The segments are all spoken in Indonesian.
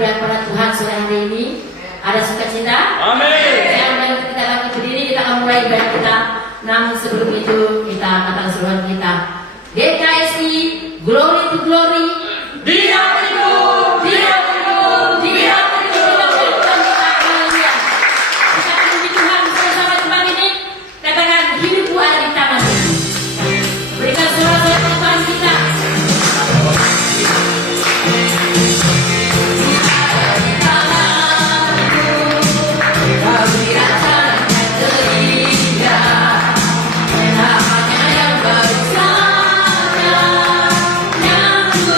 diberkati pada Tuhan sore hari ini. Ada sukacita? Amin. Jangan kita lagi berdiri, kita akan mulai ibadah kita. Namun sebelum itu kita katakan seruan kita. GKSI, glory to glory. Dia hidup, dia hidup, dia hidup. Haleluya. Kita akan puji Tuhan bersama Tuhan ini. Katakan hidupku ada di tangan-Mu. Berikan suara-suara Tuhan kita. Yang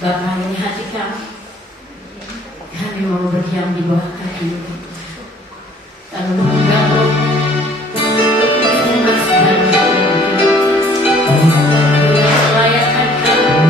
Bapa ini hati kami mau berdiam di bawah kaki kami mengganggu emas dan melayakan semua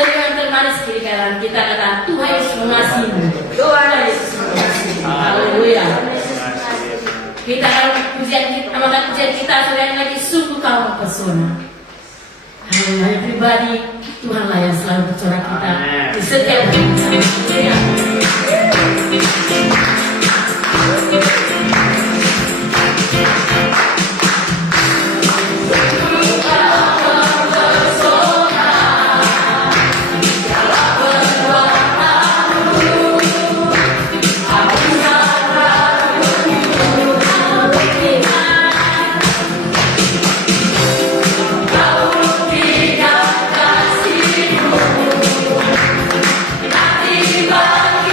senyuman termanis kiri kanan kita kata Tuhan Yesus mengasihimu. Tuhan Yesus mengasihimu. Haleluya. Kita akan pujian kita, amalan pujian kita sekali lagi sungguh kau mempesona. Haleluya pribadi, Tuhanlah yang selalu bercorak kita di setiap hari. Bagi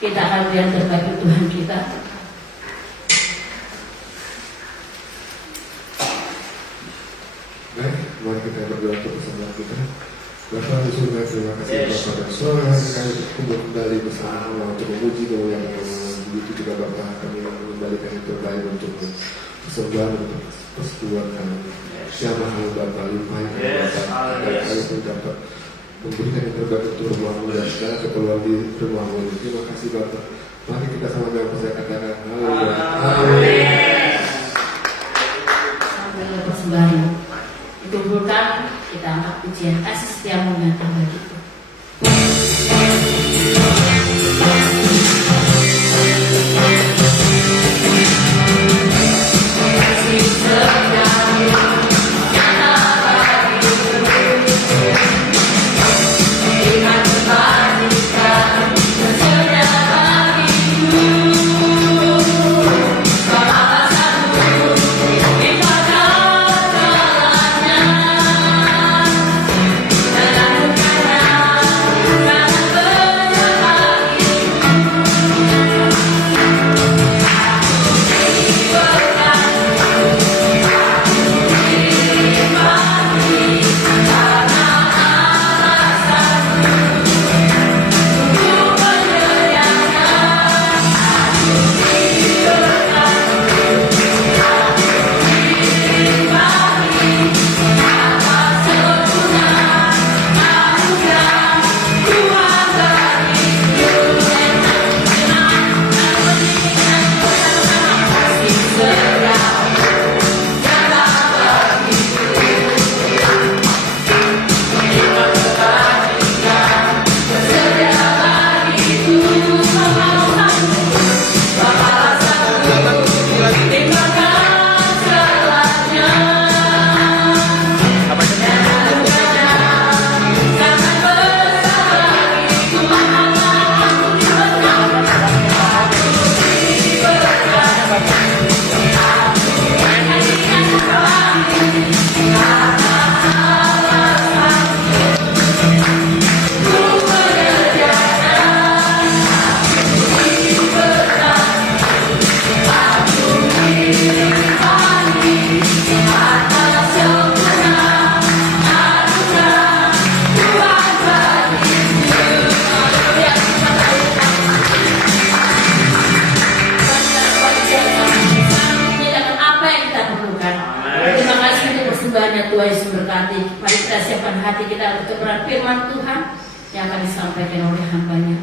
Kita akan yang terbaik Tuhan kita. Baik, mari kita berdoa untuk kesembuhan kita. Bapa di surga, terima kasih Bapa dan sore hari kami berkumpul kembali bersama untuk memuji kemuliaan. Begitu juga Bapa kami memberikan yang terbaik untuk kesembuhan untuk persekutuan kami. Siapa hal Bapa limpahi Bapa agar kami pun dapat memberikan yang terbaik untuk rumahmu dan segala keperluan di rumahmu. Terima kasih Bapa. Mari kita sama-sama saya katakan haleluya. Amin. Sambil persembahan dikumpulkan, kita angkat pujian kasih setiamu yang terbaik itu. Tuhan Yesus berkati. Mari kita siapkan hati kita untuk kebenaran firman Tuhan yang akan disampaikan oleh hambanya.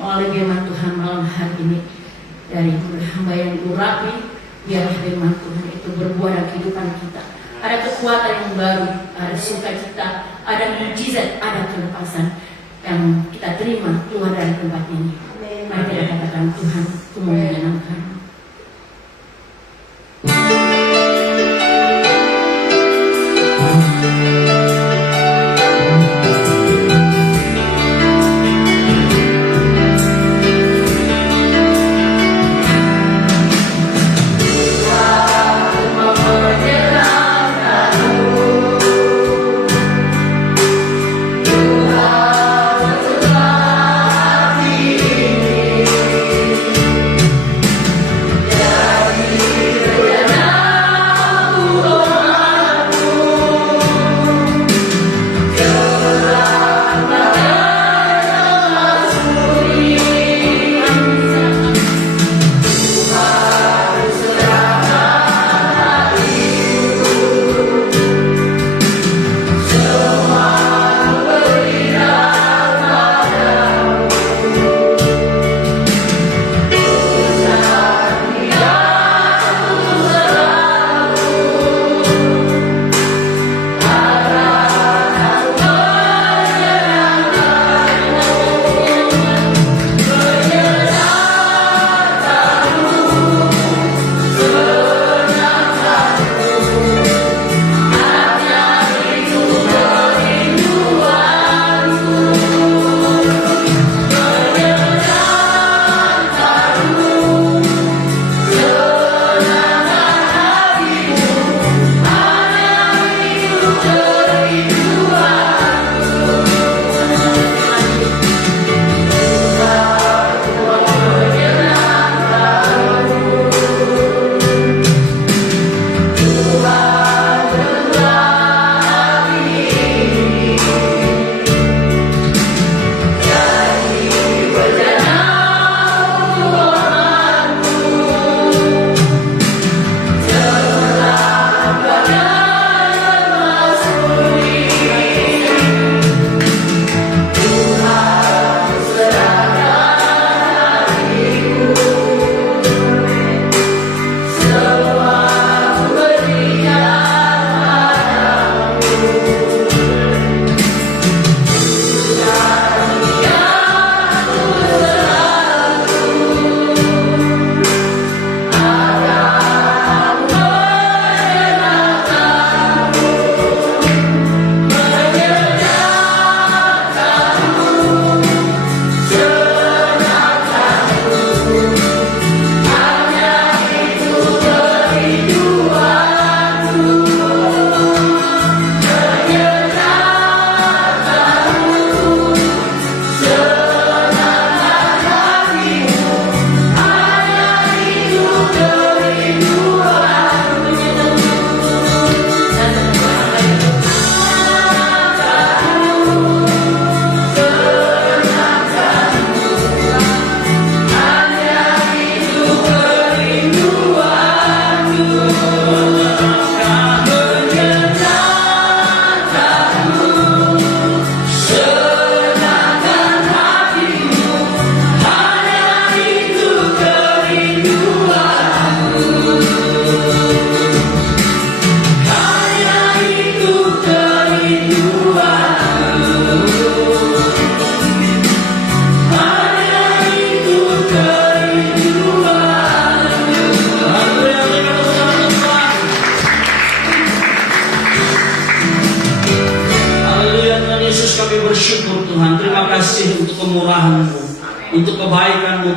Melalui firman Tuhan malam hari ini dari hamba yang urapi, biar firman Tuhan itu berbuah dalam kehidupan kita. Ada kekuatan yang baru, ada sukacita, ada mujizat, ada kelepasan yang kita terima keluar dari tempat ini. Mari kita katakan Tuhan, Aku mau menyenangkan.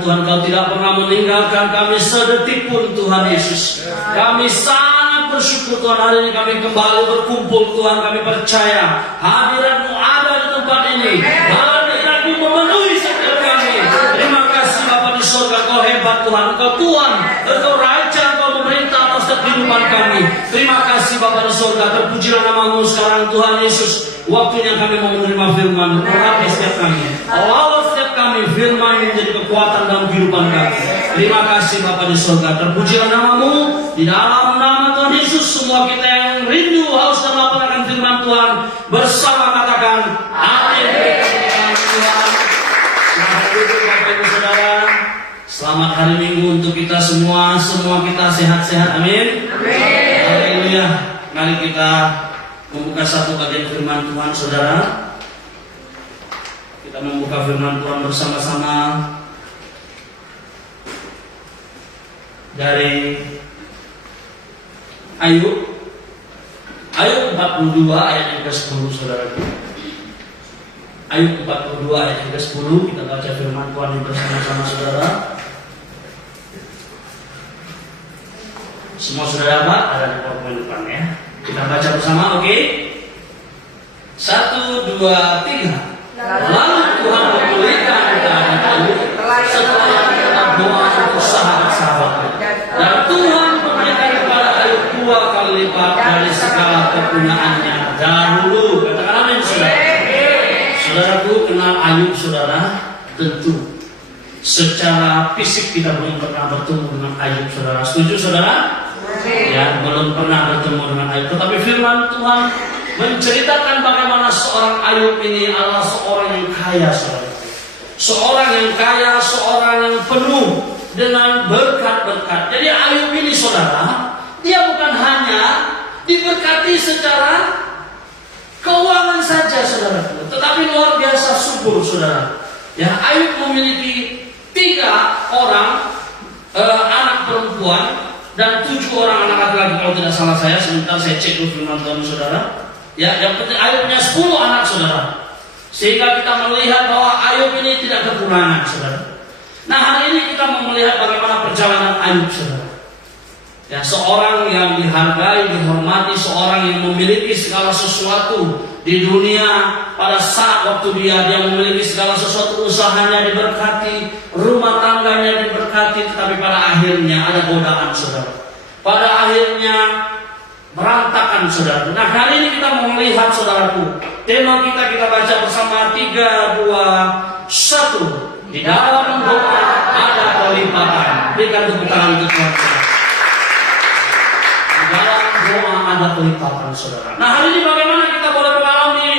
Tuhan, Kau tidak pernah meninggalkan kami sedetik pun Tuhan Yesus. Kami sangat bersyukur Tuhan, hari ini kami kembali berkumpul Tuhan. Kami percaya hadirat-Mu ada di tempat ini. Hadirat-Mu memenuhi setiap kami. Terima kasih Bapa di surga, Kau hebat Tuhan, Kau Tuhan, Engkau Raja, Kau memerintah atas kehidupan kami. Terima kasih Bapa di surga, terpujilah nama-Mu sekarang Tuhan Yesus. Waktunya kami mau menerima firman, berkati setiap kami. Allah setiap kami, firman yang menjadi kekuatan dalam kehidupan kami. Terima kasih Bapa di surga, terpujilah nama-Mu. Di dalam nama Tuhan Yesus, semua kita yang rindu, haus dan lapar akan firman Tuhan, bersama katakan amin. Tuhan, selamat duduk Bapak Ibu Saudara. Selamat hari Minggu untuk kita semua. Semua kita sehat-sehat, amin. Haleluya. Mari kita membuka satu bagian firman Tuhan, saudara. Kita membuka firman Tuhan bersama-sama dari Ayub 42 ayat yang ke-10, saudara. Ayub 42 ayat yang ke-10, kita baca firman Tuhan bersama-sama, saudara. Semua saudara Pak ada di PowerPoint depan ya. Kita baca bersama, oke? 1, 2, 3. Lalu Tuhan memulihkan keadaan Ayub setelah mendengar doa untuk sahabat-sahabatnya. Dan Tuhan memberikan kepada Ayub 2 kali lipat dari segala kepunyaannya dahulu. Katakan amin, saudara. Saudaraku kenal Ayub, saudara. Tentu secara fisik kita belum pernah bertemu dengan Ayub, saudara. Setuju, saudara? Ya, belum pernah bertemu dengan Ayub. Tetapi firman Tuhan menceritakan bagaimana seorang Ayub ini adalah seorang yang kaya, saudara. Seorang yang kaya, seorang yang penuh dengan berkat-berkat. Jadi Ayub ini, saudara, dia bukan hanya diberkati secara keuangan saja, saudara, tetapi luar biasa subur, saudara. Ya, Ayub memiliki 3 orang anak perempuan dan 7 orang anak laki-laki, kalau tidak salah saya. Sebentar saya cek dulu firman Tuhan, saudara. Ya, yang penting Ayub punya 10 anak, saudara. Sehingga kita melihat bahwa Ayub ini tidak kekurangan, saudara. Nah, hari ini kita mau melihat bagaimana perjalanan Ayub, saudara. Ya, seorang yang dihargai, dihormati, seorang yang memiliki segala sesuatu di dunia. Pada saat waktu dia memiliki segala sesuatu, usahanya diberkati, rumah tangganya diberkati, tetapi pada akhirnya ada godaan, saudara. Pada akhirnya berantakan, saudara. Nah, hari ini kita mau melihat, saudaraku, tema kita baca bersama 3, 2, 1. Di dalam doa ada kelipatan. Berikan tepuk tangan untuk Tuhan. Di dalam doa ada kelipatan, saudara. Nah, hari ini bagaimana kita boleh mengalami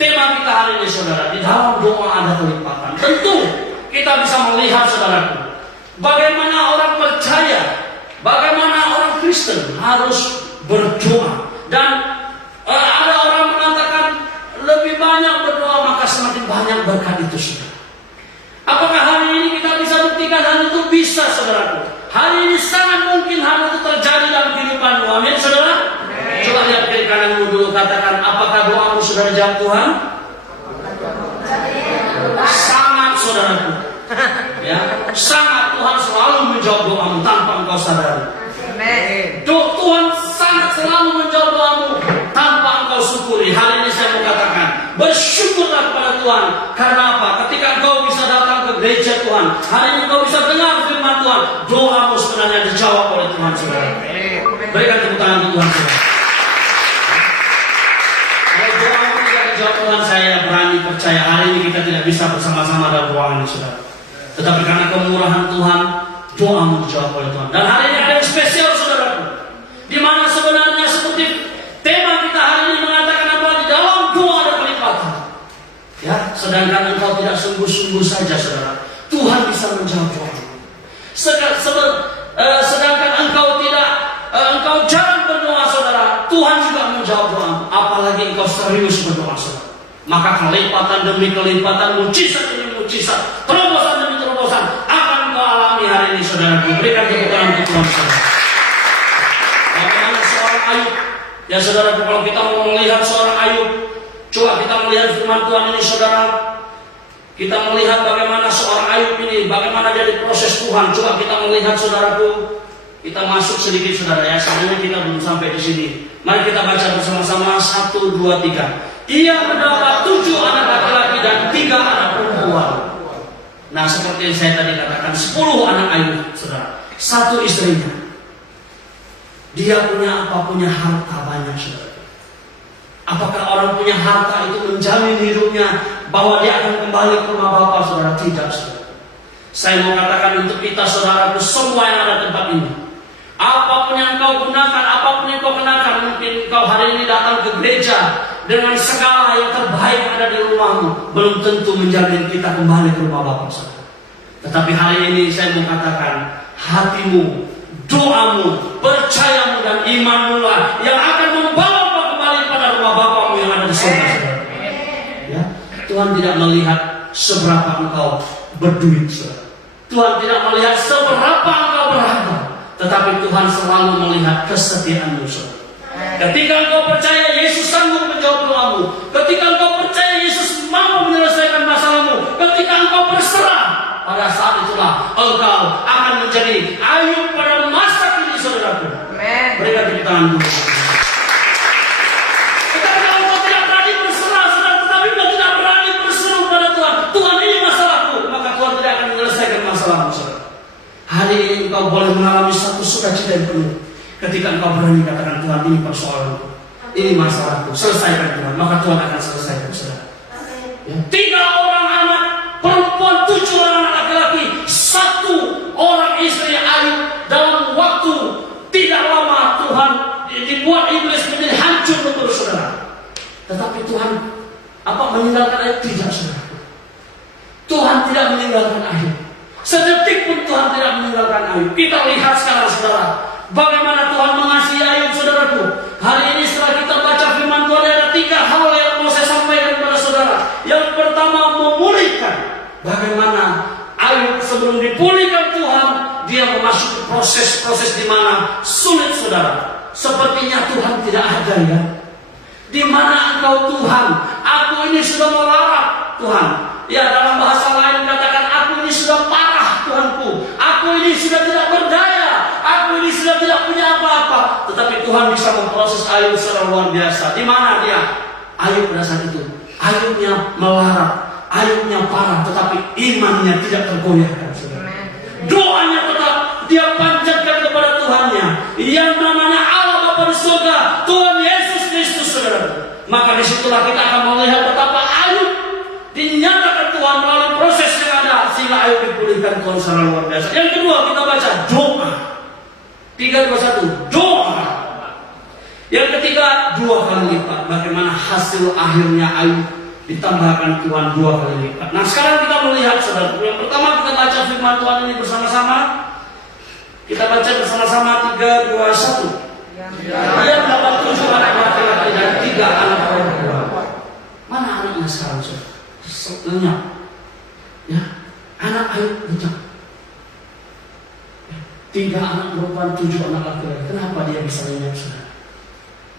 tema kita hari ini, saudara? Di dalam doa ada kelipatan. Tentu kita bisa melihat, saudaraku, bagaimana orang percaya, bagaimana orang Kristen harus berdoa. Dan ada orang mengatakan lebih banyak berdoa maka semakin banyak berkat itu, saudara. Apakah hari ini kita bisa buktikan hal itu? Bisa, saudaraku. Hari ini sangat mungkin hal itu terjadi dalam kehidupanmu. Amin, saudara. Coba lihat kiri kananmu dulu, katakan, apakah doamu sudah dijawab Tuhan? Sangat, saudaraku. Ya, sangat. Tuhan selalu menjawab doamu tanpa engkau sadari. Tuhan sangat selalu menjawab doamu tanpa engkau syukuri. Hari ini saya mau katakan, bersyukurlah kepada Tuhan. Karena apa? Ketika engkau bisa datang ke gereja Tuhan, hari ini engkau bisa dengar firman Tuhan, doamu sebenarnya dijawab oleh Tuhan, saudara. Berikan tepuk tangan untuk Tuhan, saudara. Kalau doamu tidak dijawab Tuhan, saya berani percaya hari ini kita tidak bisa bersama-sama dalam ruangan ini, saudara. Tetapi karena kemurahan Tuhan, doamu dijawab oleh Tuhan. Dan hari ini ada yang spesial, saudaraku, di mana sebenarnya seperti tema kita hari ini mengatakan apa? Di dalam doa ada kelipatan. Ya, sedangkan engkau tidak sungguh-sungguh saja, saudara, Tuhan bisa menjawab doamu. Sedangkan engkau jarang berdoa, saudara, Tuhan juga menjawab doamu. Apalagi engkau serius berdoa, saudara, maka kelipatan demi kelipatan, mujizat demi mujizat, terobosan demi terobosan akan engkau alami hari ini, saudara. Berikan tepuk tangan untuk Tuhan, saudara. Bagaimana seorang Ayub? Ya, saudara, kalau kita mau melihat seorang Ayub, coba kita melihat firman Tuhan ini, saudara. Kita melihat bagaimana seorang Ayub ini, bagaimana dia diproses Tuhan. Coba kita melihat saudaraku, kita masuk sedikit saudara ya. Sebenarnya kita belum sampai di sini. Mari kita baca bersama-sama 1, 2, 3. Ia mendapat 7 anak laki-laki dan 3 anak perempuan. Nah seperti yang saya tadi katakan, 10 anak Ayub saudara, 1 istrinya. Dia punya apa? Punya harta banyak saudara. Apakah orang punya harta itu menjamin hidupnya bahwa dia akan kembali ke rumah Bapa saudara? Tidak saudara. Saya mau katakan untuk kita saudaraku semua yang ada di tempat ini, apapun yang kau gunakan, apapun yang kau kenakan, mungkin kau hari ini datang ke gereja dengan segala yang terbaik ada di rumahmu, belum tentu menjamin kita kembali ke rumah Bapa saudara. Tetapi hari ini saya mau katakan, hatimu, doamu, percayamu dan imanmu lah yang akan membawa kau kembali pada rumah Bapamu yang ada di surga. Ya, Tuhan tidak melihat seberapa engkau berduit, saudara. Tuhan tidak melihat seberapa engkau berharga, tetapi Tuhan selalu melihat kesetiaanmu, saudara. Ketika engkau percaya Yesus sanggup menjawab doamu, ketika engkau percaya Yesus mampu menyelesaikan masalahmu, ketika engkau berserah, pada saat itulah engkau akan menjadi Ayub pada masa kini, saudaraku. Berikan tepuk tangan dulu. Tetapi kalau engkau tidak berani berserah, saudara, tetapi engkau tidak berani berseru pada Tuhan, Tuhan ini masalahku, maka Tuhan tidak akan menyelesaikan masalahmu, saudara. Hari ini engkau boleh mengalami satu sukacita yang penuh ketika engkau berani katakan, Tuhan ini persoalanku, ini masalahku, selesaikan Tuhan, maka Tuhan akan selesaikan, saudara. Ya. 3 orang anak perempuan, 7 orang anak laki-laki, 1 orang istri Ayub. Dalam waktu tidak lama Tuhan dibuat iblis menjadi hancur betul, saudara. Tetapi Tuhan meninggalkan Ayub? Tidak, saudara. Tuhan tidak meninggalkan Ayub. Sedetik pun Tuhan tidak meninggalkan Ayub. Kita lihat sekarang, saudara, bagaimana Tuhan mengasihi Ayub, saudaraku. Hari ini setelah kita baca firman Tuhan, ada 3 hal yang mau saya sampaikan kepada saudara. Yang pertama, memulihkan. Bagaimana Ayub sebelum dipulihkan Tuhan, dia memasuki proses-proses di mana sulit, saudara. Sepertinya Tuhan tidak ada, ya. Di mana engkau Tuhan? Aku ini sudah melarat, Tuhan. Ya, dalam bahasa lain katakan, aku ini sudah parah, Tuhanku. Aku ini sudah tidak berdaya. Aku ini sudah tidak punya apa-apa. Tetapi Tuhan bisa memproses Ayub secara luar biasa. Di mana dia? Ayub pada saat itu, Ayubnya melarat, Ayubnya parah, tetapi imannya tidak tergoyahkan, saudara. Doanya tetap dia panjatkan kepada Tuhannya, yang namanya Allah Bapa di surga, Tuhan Yesus Kristus, saudara. Maka disitulah kita akan melihat betapa Ayub dinyatakan Tuhan melalui proses yang ada, sehingga Ayub dipulihkan Tuhan secara luar biasa. Yang kedua, kita baca doa. 3, 2, 1, doa. Yang ketiga, 2 kali lipat. Bagaimana hasil akhirnya Ayub ditambahkan Tuhan 2 kali lipat. Nah sekarang kita melihat, saudara. Yang pertama kita baca firman Tuhan ini bersama-sama. Kita baca bersama-sama 3, 2, 1. Dia mendapat 7 anak laki-laki dan 3 anak perempuan. Mana anaknya sekarang, saudara? Lenyap. Ya, anak Ayub lenyap. 3 anak perempuan, 7 anak laki-laki. Kenapa dia bisa lenyap, saudara?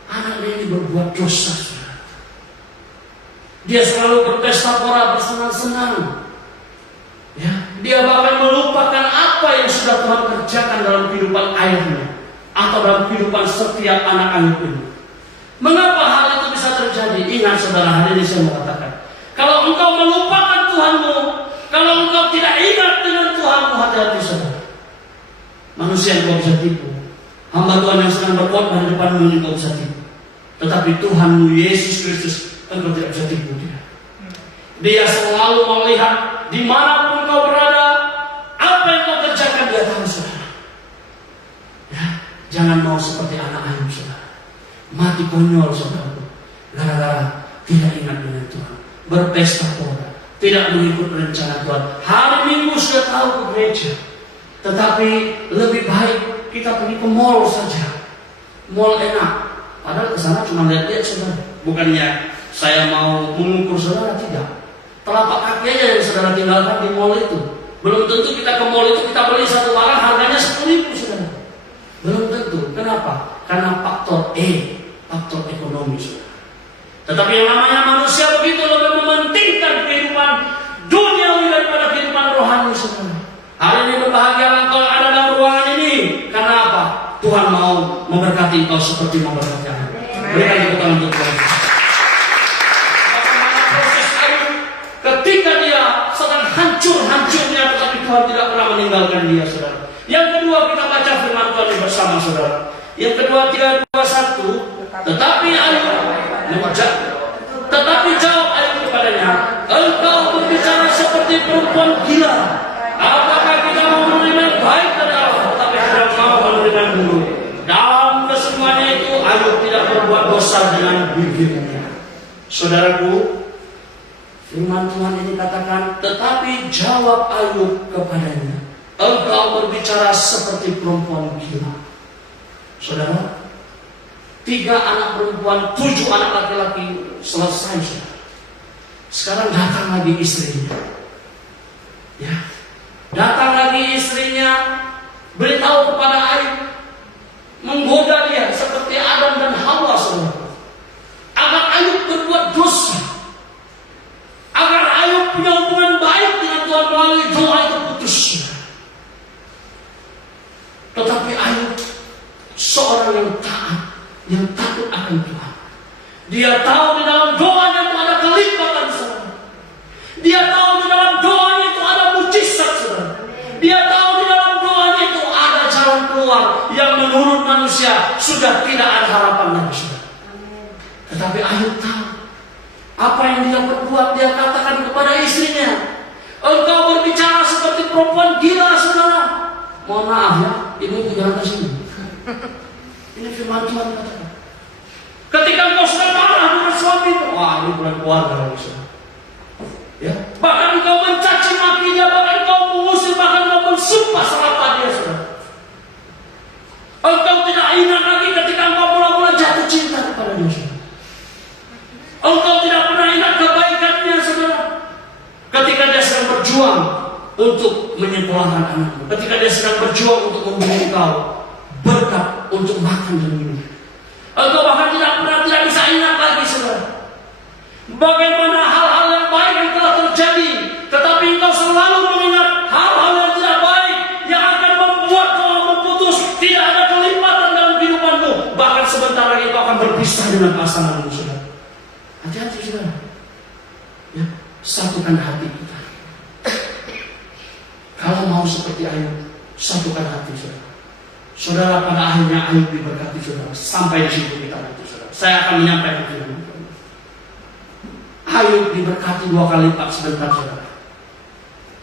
Anaknya ini berbuat dosa, saudara. Dia selalu berpesta pora, bersenang-senang. Ya, dia bahkan melupakan apa yang sudah Tuhan kerjakan dalam kehidupan ayahnya atau dalam kehidupan setiap anak Ayub ini. Mengapa hal itu bisa terjadi? Ingat, saudara, hari ini saya mau katakan, kalau engkau melupakan Tuhanmu, kalau engkau tidak ingat dengan Tuhanmu, hati-hati, saudara. Manusia yang kau bisa tipu, hamba Tuhan yang sedang berkhotbah di depanmu ini kau bisa tipu. Tetapi Tuhanmu Yesus Kristus, engkau tidak bisa tipu dia. Dia selalu melihat dimanapun kau berada, apa yang kau kerjakan dia tahu, saudara. Ya, jangan mau seperti anak Ayub, saudara. Mati konyol, saudara. Gara-gara tidak ingat dengan Tuhan, berpesta pora, tidak mengikut rencana Tuhan. Hari Minggu sudah tahu ke gereja, tetapi lebih baik kita pergi ke mall saja. Mall enak. Padahal kesana cuma lihat-lihat, saudara. Bukannya saya mau mengukur saudara, tidak. Telapak kaki aja yang saudara tinggalkan di mall itu. Belum tentu kita ke mall itu kita beli satu barang harganya 10.000, saudara. Belum tentu. Kenapa? Karena faktor faktor ekonomi, saudara. Tetapi yang namanya manusia begitu lebih mementingkan kehidupan dunia mau memberkati engkau seperti memberkati Ayub. Berikan tepuk tangan untuk Tuhan. Bagaimana proses Ayub ketika dia sedang hancur-hancurnya, tetapi Tuhan tidak pernah meninggalkan dia, saudara. Yang kedua, kita baca firman Tuhan bersama, saudara. Yang kedua, 3:21. Tetapi jawab Ayub kepadanya, engkau berbicara seperti perempuan gila. Apakah kita mau menerima yang baik dari Allah, tetapi tidak mau menerima yang buruk? Dalam kesemuanya itu Ayub tidak berbuat dosa dengan bibirnya. Saudaraku, firman Tuhan ini katakan, tetapi jawab Ayub kepadanya, engkau berbicara seperti perempuan gila. Saudara, 3 anak perempuan, 7 anak laki-laki selesai, saudara. Sekarang datang lagi istrinya. Ya, datang lagi istrinya, beritahu kepada Ayub, menggoda dia seperti Adam dan Hawa, saudara, agar Ayub berbuat dosa, agar Ayub punya hubungan baik dengan Tuhan melalui doa itu putus. Tetapi Ayub seorang yang taat, yang takut akan Tuhan. Dia tahu di dalam doanya itu ada kelipatan, saudara. Dia tahu di dalam doanya itu ada mujizat, saudara. Dia tahu di dalam doanya itu ada jalan keluar yang menurut manusia sudah tidak ada harapan lagi, saudara. Tetapi Ayub tahu apa yang dia perbuat. Dia katakan kepada istrinya, engkau berbicara seperti perempuan gila, saudara. Mohon maaf ya, ini jangan ke sini. Ini firman Tuhan katakan. Ketika engkau sedang marah dengan suamimu, wah ini bukan keluarga lagi, saudara. Ya, bahkan engkau mencaci maki dia, bahkan engkau mengusir, bahkan engkau mensumpah serapah dia, saudara. Engkau tidak ingat lagi ketika engkau mula-mula jatuh cinta kepada dia, saudara. Engkau tidak pernah ingat kebaikannya, saudara. Ketika dia sedang berjuang untuk menyekolahkan anakmu, ketika dia sedang berjuang untuk memberi engkau berkat untuk makan dan minum, engkau bahkan tidak bisa ingat lagi, saudara, bagaimana hal-hal yang baik yang telah terjadi. Tetapi engkau selalu mengingat hal-hal yang tidak baik yang akan membuat kau memutus. Tidak ada kelipatan dalam kehidupanmu. Bahkan sebentar lagi kau akan berpisah dengan pasanganmu, saudara. Hati-hati, saudara. Ya, satukan hati kita. Kalau mau seperti Ayub, satukan hati, saudara. Saudara, pada akhirnya Ayub diberkati, saudara. Sampai di situ kita nanti, saudara. Saya akan menyampaikan firman Tuhan. Ayub diberkati 2 kali lipat sebentar, saudara.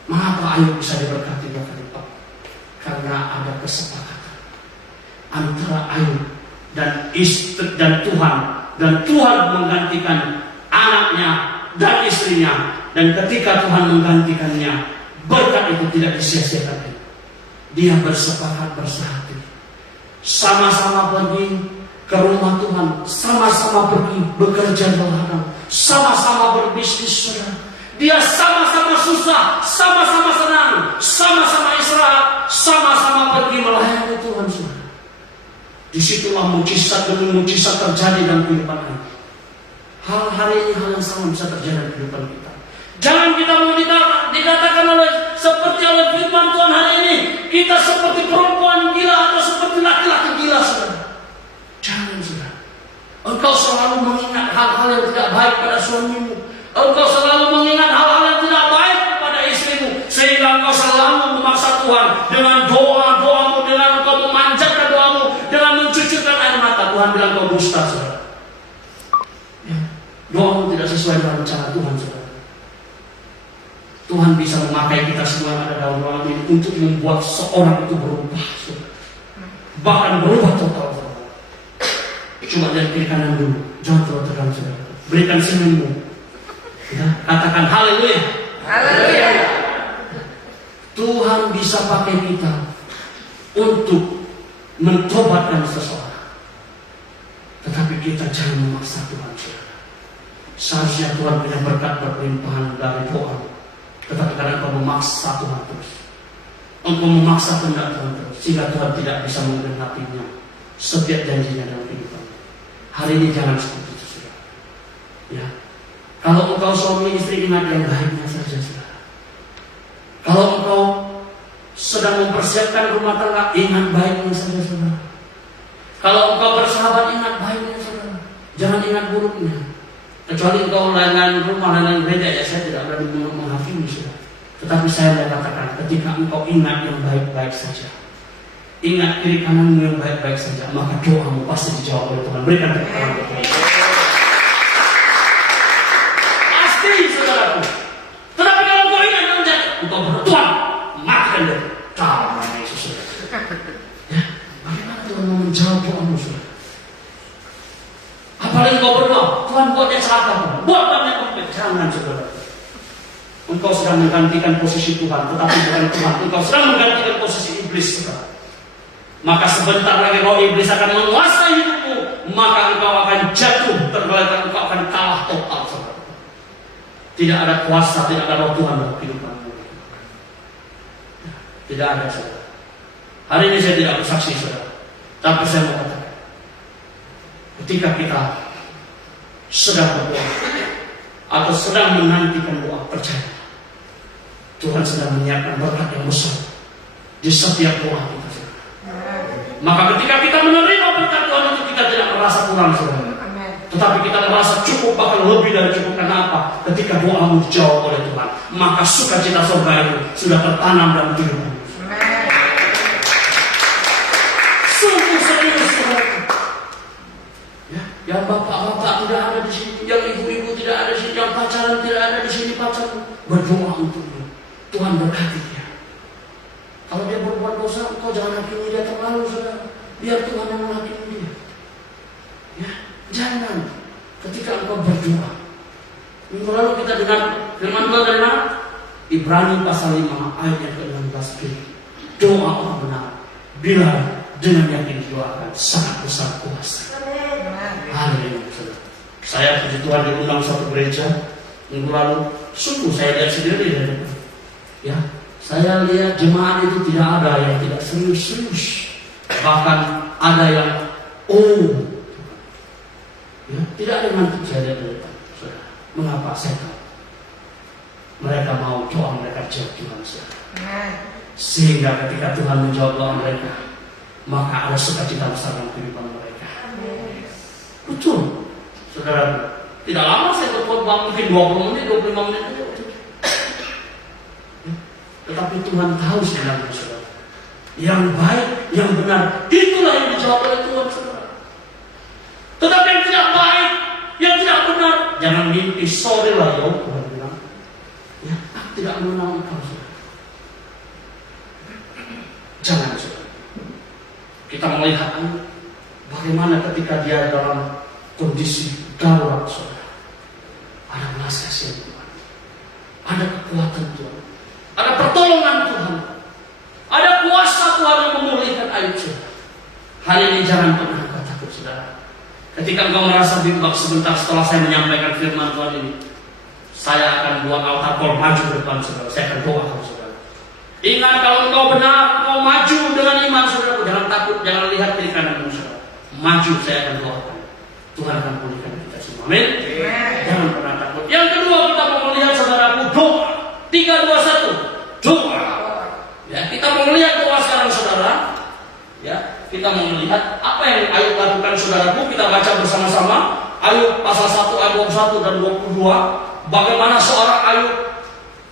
Mengapa Ayub bisa diberkati 2 kali lipat? Karena ada kesepakatan antara Ayub dan istri dan Tuhan. Dan Tuhan menggantikan anaknya dan istrinya. Dan ketika Tuhan menggantikannya, berkat itu tidak disia-siakan. Dia bersepakat bersehati, sama-sama pergi ke rumah Tuhan, sama-sama pergi bekerja di ladang, sama-sama berbisnis, saudara. Dia sama-sama susah, sama-sama senang, sama-sama istirahat, sama-sama pergi melayani Tuhan, saudara. Disitulah mujizat demi mujizat terjadi dalam kehidupan kita. Hal hari ini hal yang sama bisa terjadi dalam kehidupan kita. Jangan kita mau dikatakan oleh seperti oleh firman Tuhan hari ini, kita seperti perempuan gila atau seperti laki-laki gila, saudara. Jangan, saudara. Engkau selalu mengingat hal-hal yang tidak baik pada suamimu. Engkau selalu mengingat hal-hal yang tidak baik kepada istrimu, sehingga engkau selalu memaksa Tuhan dengan doa-doamu, dengan engkau memanjatkan doamu, dengan mencucurkan air mata. Tuhan bilang kau dusta, saudara. Ya. Doamu tidak sesuai dengan rencana Tuhan, saudara. Tuhan bisa memakai kita semua yang ada dalam ruangan ini untuk membuat seorang itu berubah, saudara. Bahkan berubah total, saudara. Coba lihat kiri kanan dulu, jangan terlalu tegang, saudara. Berikan senyummu. Ya, katakan haleluya. Haleluya. Tuhan bisa pakai kita untuk mentobatkan seseorang. Tetapi kita jangan memaksa Tuhan, saudara. Seharusnya Tuhan punya berkat berlimpahan dari doa. Tetapi karena engkau memaksa Tuhan terus, engkau memaksa kehendak Tuhan terus, sehingga Tuhan tidak bisa menggenapinya setiap janjinya dalam kehidupan. Hari ini jangan seperti itu, saudara. Ya, kalau engkau suami istri, ingat yang baiknya saja, saudara. Kalau engkau sedang mempersiapkan rumah tangga, ingat baiknya saja, saudara. Kalau engkau bersahabat, ingat baiknya saudara, jangan ingat buruknya. Kecuali engkau layanan rumah, layanan gereja, ya saya tidak berani menghakimi saudara. Tetapi saya mau katakan, ketika engkau ingat yang baik-baik saja, ingat kiri kananmu yang baik-baik saja, maka doamu pasti dijawab oleh Tuhan. Berikan tepuk tangan buat Tuhan. Pasti saudaraku. Tetapi kalau engkau ingat yang jahat, engkau bertuan, makan dia. Dalam nama Yesus saudara. Ya, bagaimana Tuhan mau menjawab doamu saudara? Apalagi engkau berdoa, Tuhan buat dia celaka, buat banyak konflik. Jangan saudara. Engkau sedang menggantikan posisi Tuhan, tetapi bukan Tuhan. Engkau sedang menggantikan posisi iblis saudara. Maka sebentar lagi roh iblis akan menguasai hidupmu, maka engkau akan jatuh tergeletak, engkau akan kalah total saudara. Tidak ada kuasa, tidak ada roh Tuhan dalam kehidupanmu. Tidak ada saudara. Hari ini saya tidak bersaksi saudara, tapi saya mau katakan, ketika kita sedang berdoa atau sedang menantikan doa, percaya Tuhan sedang menyiapkan berkat yang besar di setiap doa kita saudara. Maka ketika kita menerima berkat Tuhan itu, kita tidak merasa kurang saudara, tetapi kita merasa cukup, bahkan lebih dari cukup. Karena apa? Ketika doamu dijawab oleh Tuhan, maka sukacita surga itu sudah tertanam dalam hidupmu. Sungguh serius saudara. Ya, yang bapak-bapak tidak ada di sini, yang ibu-ibu tidak ada di sini, yang pacaran tidak ada di sini, pacaran berdoa untuknya. Tuhan berkati dia. Kalau dia berbuat dosa, engkau jangan hakimi dia terlalu saudara. Biar Tuhan yang menghakimi dia. Ya, jangan. Ketika engkau berdoa. Minggu lalu kita dengar firman Tuhan dari mana? Ibrani pasal 5 ayat yang ke-16b. Doa orang benar bila dengan yakin didoakan sangat besar kuasa. Haleluya. Saya puji Tuhan diundang satu gereja minggu lalu. Sungguh saya lihat sendiri dari depan. Ya, saya lihat jemaat itu tidak ada yang tidak serius-serius. Bahkan ada yang ya, tidak ada yang ngantuk. Saya lihat dari depan. Saudara, mengapa saya tahu? Mereka mau doa mereka jawab Tuhan saudara. Sehingga ketika Tuhan menjawab doa mereka, maka ada sukacita besar dalam kehidupan mereka. Betul, saudara. Tidak lama saya berkhotbah, mungkin 20 menit, 25 menit. Tetapi Tuhan tahu sebenarnya saudara, yang baik, yang benar, itulah yang dijawab oleh Tuhan saudara. Tetapi yang tidak baik, yang tidak benar, jangan mimpi. Sorry lah ya, Tuhan bilang, ya, aku tidak mengenal engkau saudara. Jangan saudara. Kita melihat bagaimana ketika dia dalam kondisi darurat saudara, ada belas kasihan Tuhan, ada kekuatan Tuhan, ada pertolongan Tuhan, ada kuasa Tuhan yang memulihkan Ayub saudara. Hari ini jangan pernah engkau takut saudara. Ketika engkau merasa bimbang, sebentar setelah saya menyampaikan firman Tuhan ini, saya akan buat altar call maju ke depan saudara. Saya akan doakan saudara. Ingat, kalau engkau benar, engkau maju dengan iman saudara. Jangan takut, jangan lihat kiri kananmu saudara. Maju, saya akan doakan. Tuhan akan pulihkan kita semua. Amin. Jangan pernah takut. Yang kedua, kita mau melihat saudaraku doa. 3, 2, 1 doa. Ya, kita mau melihat doa sekarang saudara. Ya, kita mau melihat apa yang Ayub lakukan saudaraku. Kita baca bersama-sama Ayub pasal 1 ayat 21 dan 22. Bagaimana seorang Ayub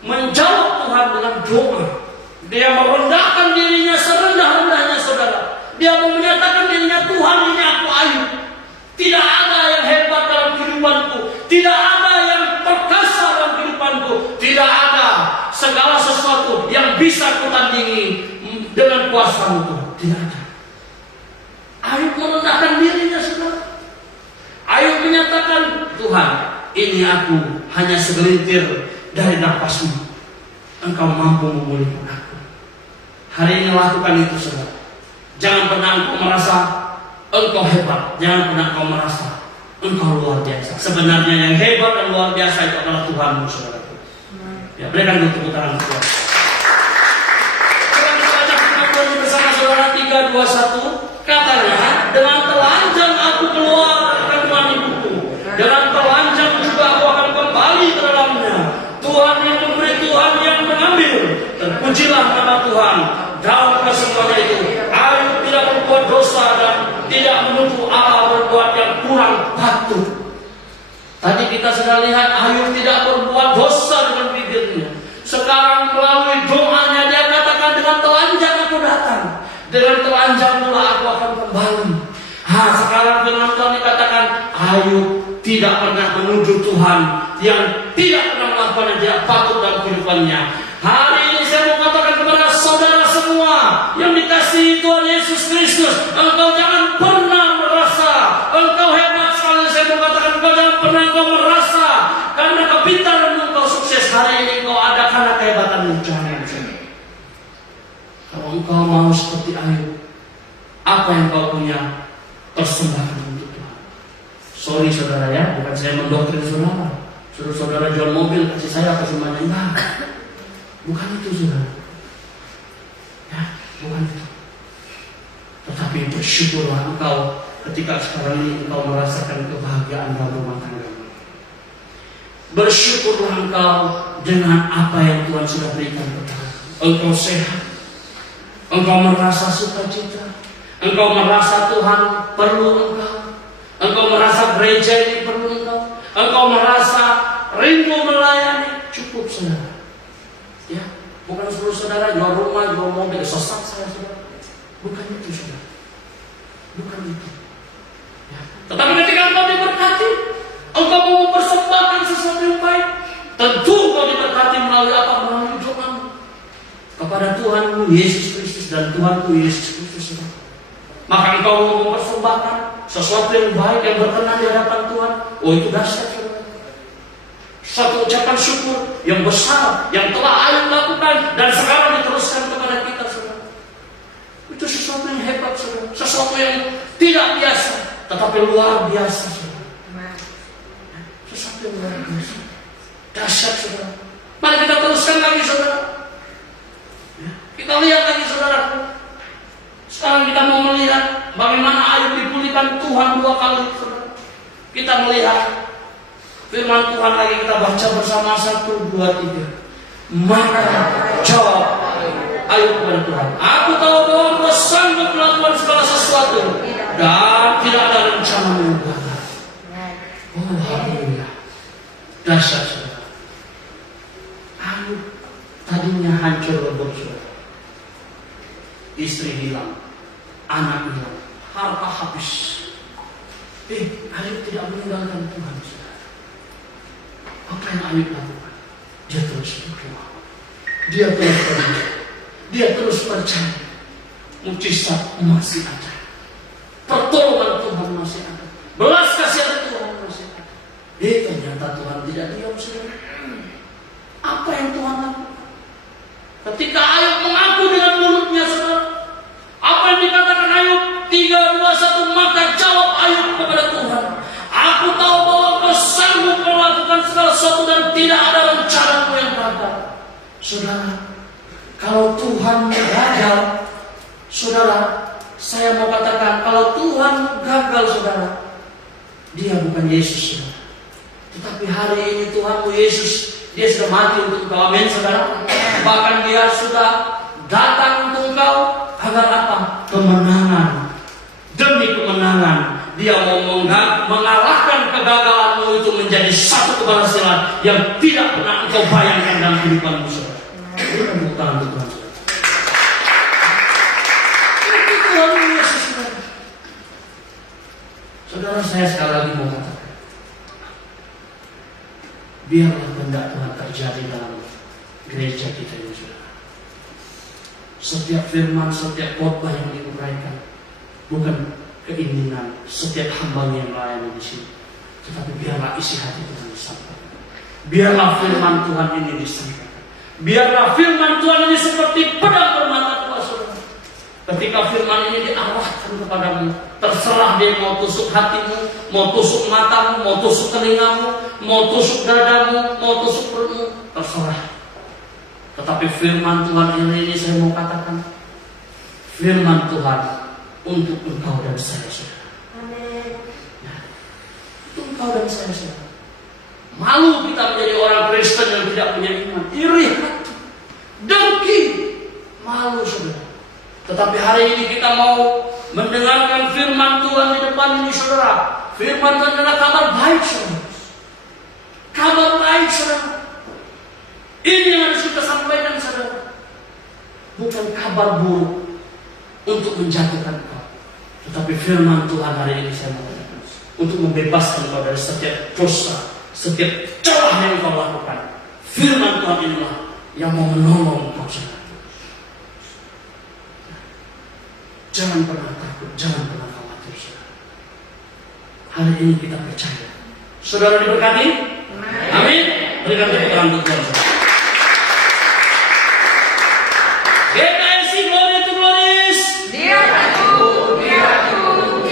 menjawab Tuhan dengan doa. Dia merendahkan dirinya serendah-rendahnya saudara. Dia mau menyatakan dirinya, Tuhan ini aku Ayub. Tidak ada yang hebat dalam kehidupanku, tidak ada yang perkasa dalam kehidupanku, tidak ada segala sesuatu yang bisa kutandingi dengan kuasa-Mu Tuhan. Tidak ada. Ayub merendahkan dirinya saudara. Ayub menyatakan, Tuhan, ini aku hanya segelintir dari nafas-Mu. Engkau mampu memulihkan aku. Hari ini lakukan itu saudara. Jangan pernah engkau merasa engkau hebat. Jangan pernah engkau merasa engkau luar biasa. Sebenarnya yang hebat dan luar biasa itu adalah Tuhanmu saudara. Ya, berikan tepuk tangan Tuhan. Kita baca firman Tuhan bersama saudara. 3, 2, 1. Katanya, dengan telanjang aku keluar ke rumah ibuku, dengan telanjang juga aku akan kembali ke dalamnya. Tuhan yang memberi, Tuhan yang mengambil. Terpujilah nama Tuhan dalam kesemuanya itu. Ayub tidak berbuat dosa dan tidak kita sudah lihat Ayub tidak berbuat dosa dengan bibirnya. Sekarang melalui doanya dia katakan, dengan telanjang aku datang, dengan telanjang pula aku akan kembali. Sekarang firman Tuhan dikatakan Ayub tidak pernah menuduh Tuhan, yang tidak pernah melakukan yang tidak patut dalam kehidupannya. Hari ini saya mau katakan kepada saudara semua yang dikasihi Tuhan Yesus Kristus, engkau jangan pernah merasa engkau hebat sekali. Saya mau katakan engkau jangan pernah engkau merasa karena kepintaran engkau sukses hari ini engkau ada karena kehebatanmu. Jangan. Kalau engkau mau seperti Ayub, apa yang kau punya persembahkan untuk Tuhan. Sorry saudara ya, bukan saya mendoktrin saudara. Saudara jual mobil kasih saya apa semuanya, enggak. Bukan itu saudara. Ya, bukan itu. Tetapi bersyukurlah engkau ketika sekarang ini engkau merasakan kebahagiaan dalam rumah tangga. Bersyukurlah engkau dengan apa yang Tuhan sudah berikan kepada engkau. Sehat, engkau merasa sukacita, engkau merasa Tuhan perlu engkau merasa gereja ini perlu engkau merasa rindu melayani. Cukup saudara. Ya, bukan seluruh saudara jual rumah, jual mobil, sesat saya saudara. Bukan itu saudara. Bukan itu. Ya. Tetapi ketika engkau diberkati, engkau mau mempersembahkan sesuatu yang baik, tentu engkau diberkati melalui apa? Melalui doamu kepada Tuhanmu Yesus Kristus dan Tuhanku Yesus Kristus. Maka engkau mau mempersembahkan sesuatu yang baik, yang berkenan di hadapan Tuhan. Oh, itu dahsyat saudara. Satu ucapan syukur yang besar yang telah Ayub lakukan dan sekarang diteruskan kepada kita saudara. Itu sesuatu yang hebat saudara. Sesuatu yang tidak biasa, tetapi luar biasa saudara. Sesuatu yang luar biasa, dahsyat saudara. Mari kita teruskan lagi saudara. Kita lihat lagi saudara. Sekarang kita mau melihat bagaimana Ayub dipulihkan Tuhan 2 kali saudara. Kita melihat firman Tuhan lagi, kita baca bersama 1, 2, 3. Maka jawab Ayub kepada Tuhan, aku tahu bahwa Engkau sanggup melakukan segala sesuatu dan tidak ada rencana yang gagal. Oh haleluya, dahsyat saudara. Ayub tadinya hancur lebur saudara. Istri hilang, anak hilang, harta habis. Ayub tidak meninggalkan Tuhan saudara. Apa yang Ayub lakukan? Dia terus berdoa, dia terus berdoa, dia terus percaya mujizat masih ada, pertolongan Tuhan masih ada, belas kasihan Tuhan masih ada. Ternyata Tuhan tidak diam saudara. Apa yang Tuhan lakukan? Ketika Ayub mengaku dengan mulutnya saudara, apa yang dikatakan Ayub? 3, 2, 1, maka jawab Ayub kepada Tuhan, aku tahu bahwa Engkau sanggup melakukan segala sesuatu dan tidak ada rencanamu yang gagal. Saudara, kalau Tuhan gagal, saudara, saya mau katakan, kalau Tuhan gagal saudara, dia bukan Yesus saudara. Tetapi hari ini Tuhanmu Yesus, dia sudah mati untuk engkau. Amin saudara. Bahkan dia sudah datang untuk engkau agar apa? Kemenangan. Demi kemenangan dia mau mengalahkan kegagalanmu itu menjadi satu keberhasilan yang tidak pernah engkau bayangkan dalam kehidupanmu saudara. Berikan tepuk tangan untuk Tuhan saudara. Itu Tuhan Yesus saudara. Saudara, saya sekali lagi mau katakan, biarlah kehendak Tuhan terjadi dalam gereja kita ini saudara. Setiap firman, setiap khotbah yang diuraikan bukan keinginan setiap hamba yang melayani di sini, tetapi biarlah isi hati Tuhan disampaikan. Biarlah firman Tuhan ini disampaikan. Biarlah firman Tuhan ini seperti pedang bermata dua saudara. Ketika firman ini diarahkan kepadamu, terserah dia mau tusuk hatimu, mau tusuk matamu, mau tusuk telingamu, mau tusuk dadamu, mau tusuk perutmu, terserah. Tetapi firman Tuhan ini saya mau katakan, firman Tuhan untuk engkau dan saya saudara. Amin. Ya. Untuk engkau dan saya saudara. Malu kita menjadi orang Kristen yang tidak punya iman, iri hati, dengki, malu saudara. Tetapi hari ini kita mau mendengarkan firman Tuhan di depan ini saudara. Firman Tuhan adalah kabar baik saudara. Kabar baik, saudara. Ini yang harus kita sampaikan, saudara. Bukan kabar buruk untuk menjatuhkan kau, tetapi firman Tuhan hari ini saya mau katakan untuk membebaskan kau dari setiap dosa, setiap celah yang kau lakukan. Firman Tuhan inilah yang mau menolong kau, saudara. Jangan pernah takut, jangan pernah khawatir, saudara. Hari ini kita percaya. Saudara diberkati? Amin. Berikan tepuk tangan untuk Tuhan, saudara. GKSC Glory to Glories. Dia aku. Berikan tepuk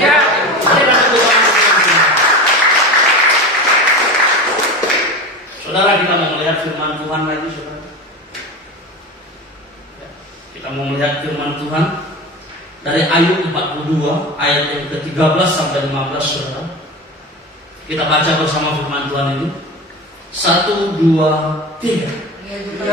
tangan untuk Tuhan, saudara. Saudara, kita mau melihat firman Tuhan lagi, saudara. Ya, kita mau melihat firman Tuhan dari Ayub 42 ayat yang ke-13 sampai 15, saudara. Kita baca bersama firman Tuhan ini. 1, 2, 3.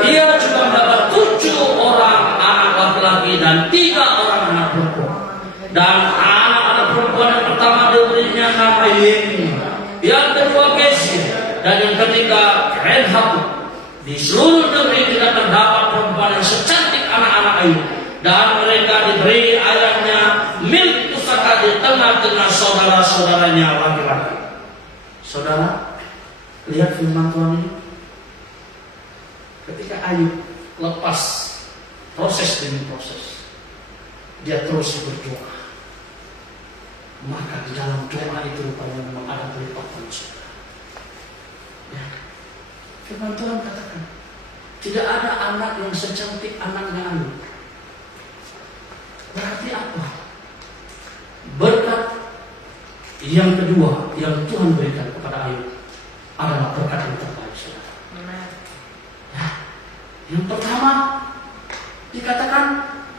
Ia juga mendapat 7 orang anak laki-laki dan 3 orang anak perempuan. Dan anak-anak perempuan yang pertama diberinya nama Yemi, yang kedua Kesih, dan yang ketiga Renhaput. Di seluruh negeri tidak terdapat perempuan yang secantik anak-anak Ayub, dan mereka diberi ayahnya milik pusaka di tengah-tengah saudara-saudaranya laki-laki. Saudara, lihat firman Tuhan ini. Ketika Ayub lepas proses demi proses, dia terus berdoa. Maka di dalam doa itu rupanya memang ada pelipatan, saudara. Ya. Firman Tuhan katakan, tidak ada anak yang secantik anaknya Ayub. Berarti apa? Berkat yang kedua yang Tuhan berikan kepada Ayub adalah berkat yang terbaik, saudara. Ya. Yang pertama dikatakan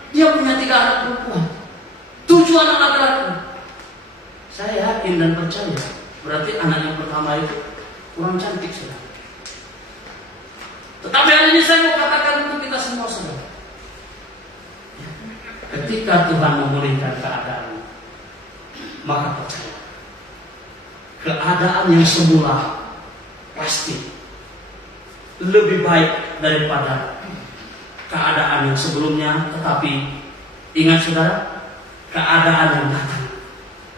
dia punya 3 anak perempuan, 7 anak laki-laki. Saya yakin dan percaya berarti anak yang pertama itu kurang cantik, saudara. Tetapi hari ini saya mau katakan untuk kita semua, saudara. Ketika Tuhan memulihkan keadaan, maka percaya keadaan yang semula pasti lebih baik daripada keadaan yang sebelumnya. Tetapi ingat, saudara, keadaan yang datang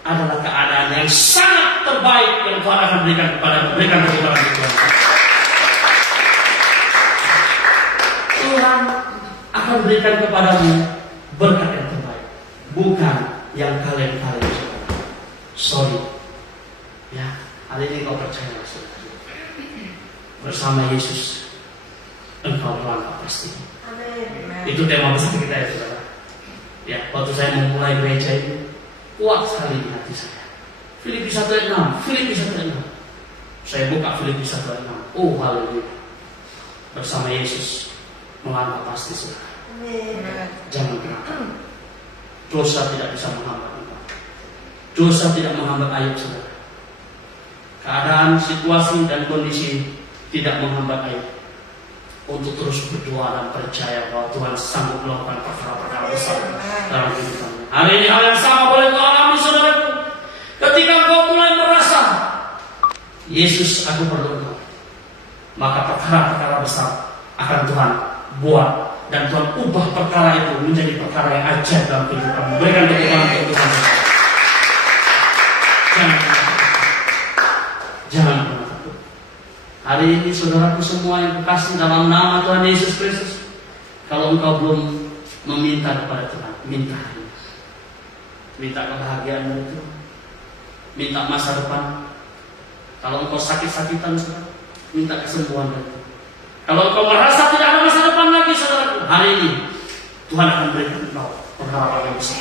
adalah keadaan yang sangat terbaik yang Tuhan akan berikan kepada Tuhan. Tuhan akan berikan kepadamu berkat yang terbaik, bukan yang kalian-kalian suka. Sorry, ya, hari ini kau percaya, saudara. Bersama Yesus engkau melangkah pasti. Itu tema besar kita, ya, saudara. Ya, waktu saya memulai gereja ini kuat sekali di hati saya. Filipi 1:6, Filipi 1:6. Saya buka Filipi 1:6. Oh, haleluya. Bersama Yesus melangkah pasti, saudara. Jangan pernah takut. Dosa tidak bisa menghambat engkau. Dosa tidak menghambat Ayub, saudara. Keadaan, situasi, dan kondisi tidak menghambat Ayub untuk terus berdoa dan percaya bahwa Tuhan sanggup melakukan perkara-perkara besar dalam kehidupannya. Hari ini hal yang sama boleh kau alami, saudaraku. Ketika kau mulai merasa Yesus, aku perlu engkau, maka perkara-perkara besar akan Tuhan buat, dan Tuhan ubah perkara itu menjadi perkara yang ajaib dalam kehidupan. Berikan tepuk tangan untuk Tuhan. Jangan pernah takut. Hari ini saudaraku semua yang kekasih dalam nama Tuhan Yesus Kristus, kalau engkau belum meminta kepada Tuhan, minta hari ini. Minta kebahagiaan dari Tuhan, minta masa depan. Kalau engkau sakit-sakitan, saudara, minta kesembuhan dari Tuhan. Kalau engkau merasa tidak ada masa depan lagi, saudaraku, hari ini Tuhan akan berikan engkau perkara yang besar.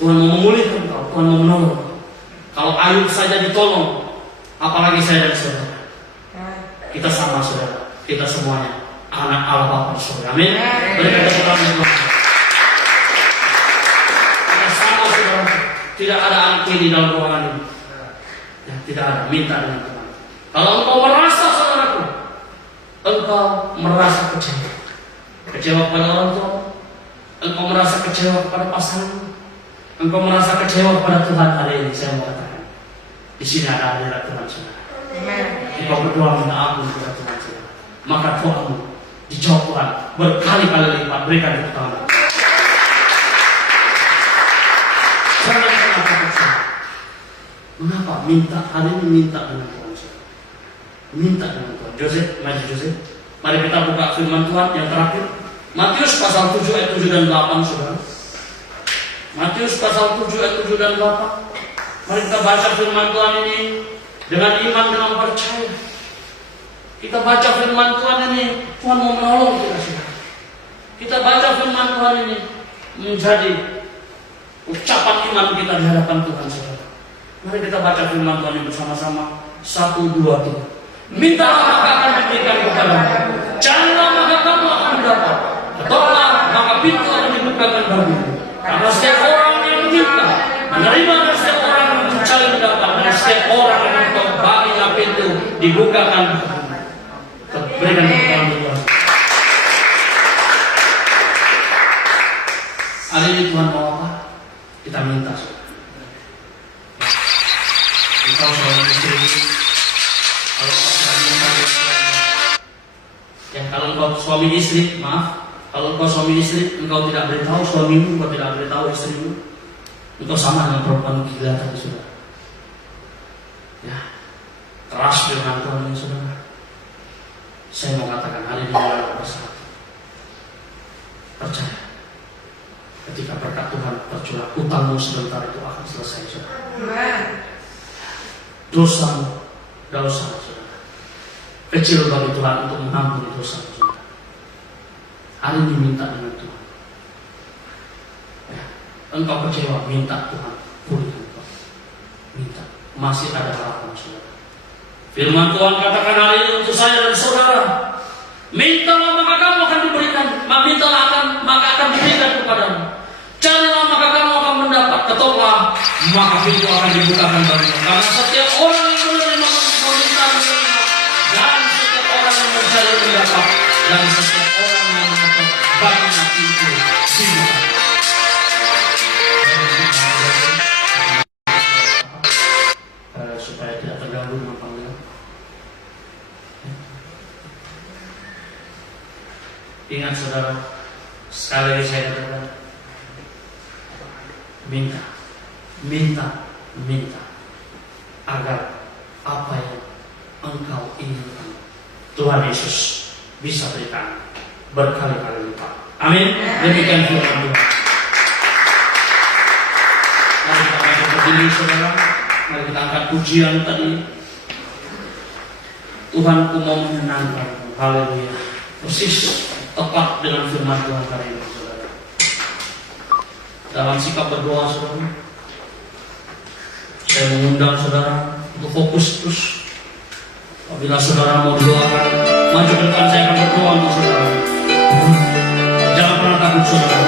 Tuhan mau memulihkan engkau, Tuhan mau menolong engkau. Kalau Ayub saja ditolong, apalagi saya dan saudara. Kita sama, saudara. Kita semuanya anak Allah Bapa di surga. Amin. Berikan tepuk tangan untuk Tuhan. Kita sama, saudara. Tidak ada anak ini dalam ruangan ini. Ya, tidak ada. Minta dengan Tuhan. Kalau engkau merasa, saudaraku, engkau merasa kecewa, kecewa kepada orang tua, engkau merasa kecewa kepada pasangan, engkau merasa kecewa kepada Tuhan, hari ini saya mau katakan, di sini ada hadirat Tuhan, saudara. Jika berdoa minta ampun kepada Tuhan saudara, maka doamu dijawab Tuhan berkali-kali lipat. Berikan tepuk tangan. Jangan pernah takut saudara. Mengapa minta hari ini minta dengan Tuhan saudara? Minta dengan Tuhan. Joseph, maju Joseph. Mari kita buka firman Tuhan yang terakhir. Matius pasal 7 ayat 7 dan 8 saudara. Matius pasal 7 ayat 7 dan 8. Mari kita baca firman Tuhan ini dengan iman, dengan percaya. Kita baca firman Tuhan ini, Tuhan mau menolong kita saudara. Kita baca firman Tuhan ini menjadi ucapan iman kita di hadapan Tuhan saudara. Mari kita baca firman Tuhan ini bersama-sama. 1, 2, 3. Mintalah maka akan diberikan kepadamu. Carilah maka kamu akan mendapat. Ketuklah maka pintu akan dibukakan bagimu. Karena setiap orang yang meminta menerima, dan setiap orang yang mencari mendapat, dan setiap orang yang mengetuk baginya pintu dibukakan. Berikan kepada Tuhan. Hari ini Tuhan mau apa? Kita minta saudara. Engkau seorang istri, kalau engkau suami istri, maaf, kalau engkau suami istri, engkau tidak beritahu suamimu, engkau tidak beritahu istrimu, engkau sama dengan perempuan gila tadi saudara. Ya, keras firman Tuhan ini saudara. Saya mau katakan hari ini adalah bersatu. Percaya, ketika berkat Tuhan tercurah, utangmu sebentar itu akan selesai saudara. Dosamu, dosa saudara. Kecil bagi Tuhan untuk mengampuni dosa saudara. Hari ini minta dengan Tuhan. Ya, engkau kecewa, minta Tuhan pulihkan engkau. Minta, masih ada harapan saudara. Firman Tuhan katakan hari ini untuk saya dan saudara. Mintalah maka kamu akan diberikan. Mintalah maka akan diberikan kepadamu. Carilah maka kamu akan mendapat. Ketuklah maka pintu akan dibukakan bagimu. Karena setiap orang yang menerima meminta menerima, dan setiap orang yang mencari mendapat, dan setiap orang yang mengetuk baginya pintu dibuka. Supaya tidak terganggu dengan panggilan. Ingat saudara, sekali lagi saya katakan, minta, agar apa yang engkau inginkan Tuhan Yesus bisa berikan berkali-kali lipat. Amin. Demikian firman Tuhan. Mari kita baca berdiri saudara. Mari kita angkat pujian tadi. Tuhanku mau menyenangkan. Haleluya. Persis tepat dengan firman Tuhan hari ini saudara. Dalam sikap berdoa saudara, saya mengundang saudara untuk fokus terus. Apabila saudara mau doakan, maju ke depan, saya akan berdoa untuk saudara. Jangan pernah takut saudara.